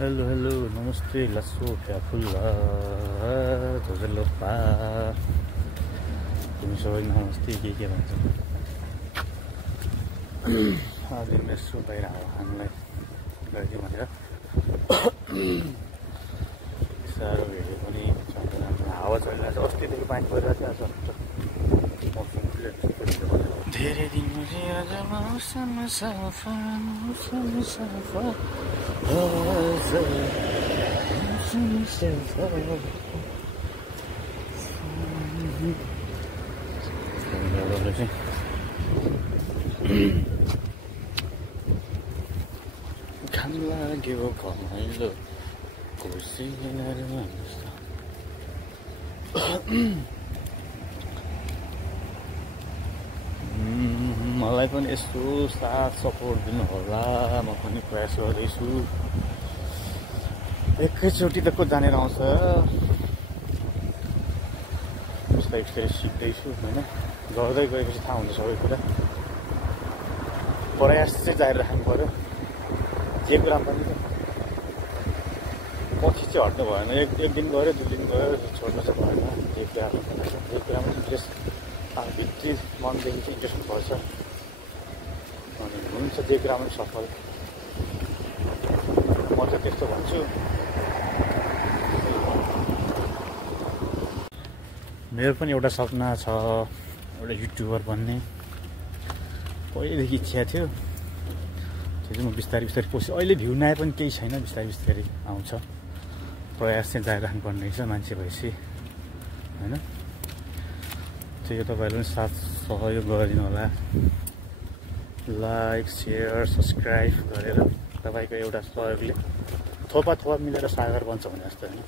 Hello hello नमस्ते लस्सो क्या फुल्ला धोजलोपा तिमी सबै नमस्ते के भन्छ आज यसो बाहिर हावा खानुलाई गइदिउँ भनेर साह्रो भेट्यो पनि हावा चलिरहेको छ। अस्तिदेखि पानी परिरहेको थियो। आज मौसम क्लियर धेरै दिन आज मौसम सफा मौसम सफा घाम लाग्यो घमाइलो खुसीमा मलाई पनि यस्तो साथ सपोर्ट दिनु होला। म पनि प्रयास गर्दैछु। एकैचोटि त को जानेर आउँछ। बिस्तारै बिस्तारै सिक्दैछु होइन। गर्दै गएपछि थाहा हुन्छ सबै कुरा। प्रयास चाहिँ जारी राख्नु पर्यो। जे कुरा पनि पछि चाहिँ हट्नु भएन। एक दिन गऱ्यो 2 दिन गयो छोड्नु चाहिँ भएन। जे कुरामा इन्ट्रेस्ट भित्री मनदेखि चाहिँ इन्ट्रेस्ट हुनुपर्छ अनि हुन्छ जे कुरामा पनि सफल। म चाहिँ त्यस्तो भन्छु। मेरो पनि एउटा सपना छ, एउटा युट्युबर बन्ने। पहिलेदेखि इच्छा थियो। त्यो चाहिँ म बिस्तारै बिस्तारै कोसिस। अहिले भ्यू नआए पनि केही छैन, बिस्तारै बिस्तारै आउँछ। प्रयास चाहिँ जारी राख्नुपर्ने रहेछ मान्छे भएपछि होइन। त्यो तपाईँहरूले पनि साथ सहयोग गरिदिनु होला। लाइक सेयर सब्सक्राइब गरेर तपाईँको एउटा सहयोगले थोपा मिलेर सागर बन्छ भने जस्तो होइन।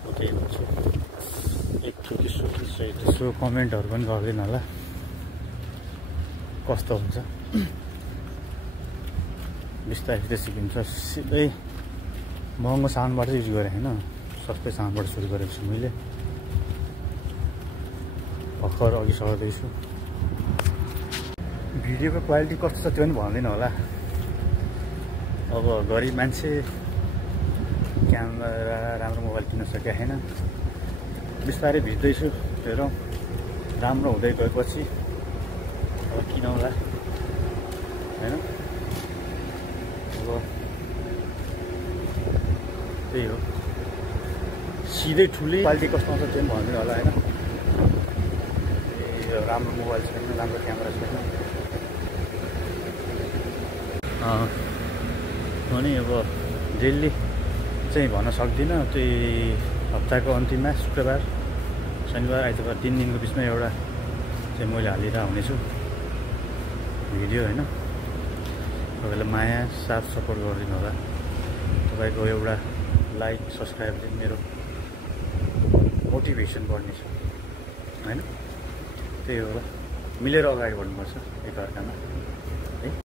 म त्यही भन्छु। एक चोटि सही त्यसो कमेन्टहरू पनि गरिदिनु होला कस्तो हुन्छ। बिस्तारै बिस्तारै सिकिन्छ। सिधै महँगो सामानबाट युज गरेँ होइन, सस्तै सामानबाट सुरु गरेको छु मैले। भर्खर अघि सर्दैछु। भिडियोको क्वालिटी कस्तो छ त्यो पनि भन्दिनँ होला। अब गरिब मान्छे क्यामेरा राम्रो मोबाइल किन्न सकेको छैन। बिस्तारै भिज्दैछु। हेरौँ राम्रो हुँदै गएपछि अब किनौँला होइन। अब त्यही हो। सिधै ठुलै क्वालिटी कस्तो आउँछ त्यो पनि भन्दिनँ होला होइन। राम्रो मोबाइल छैन, राम्रो क्यामेरा छैन अनि अब डेली चाहिँ भन्न सक्दिनँ। त्यही हप्ताको अन्तिममा शुक्रबार शनिबार आइतबार 3 दिनको बिचमा एउटा चाहिँ मैले हालिरहेको हुनेछु भिडियो होइन। तपाईँलाई माया साथ सपोर्ट गरिदिनु होला। तपाईँको एउटा लाइक सब्सक्राइबले मेरो मोटिभेसन बढ्नेछ होइन। त्यही हो। मिलेर अगाडि बढ्नुपर्छ एकअर्कामा है।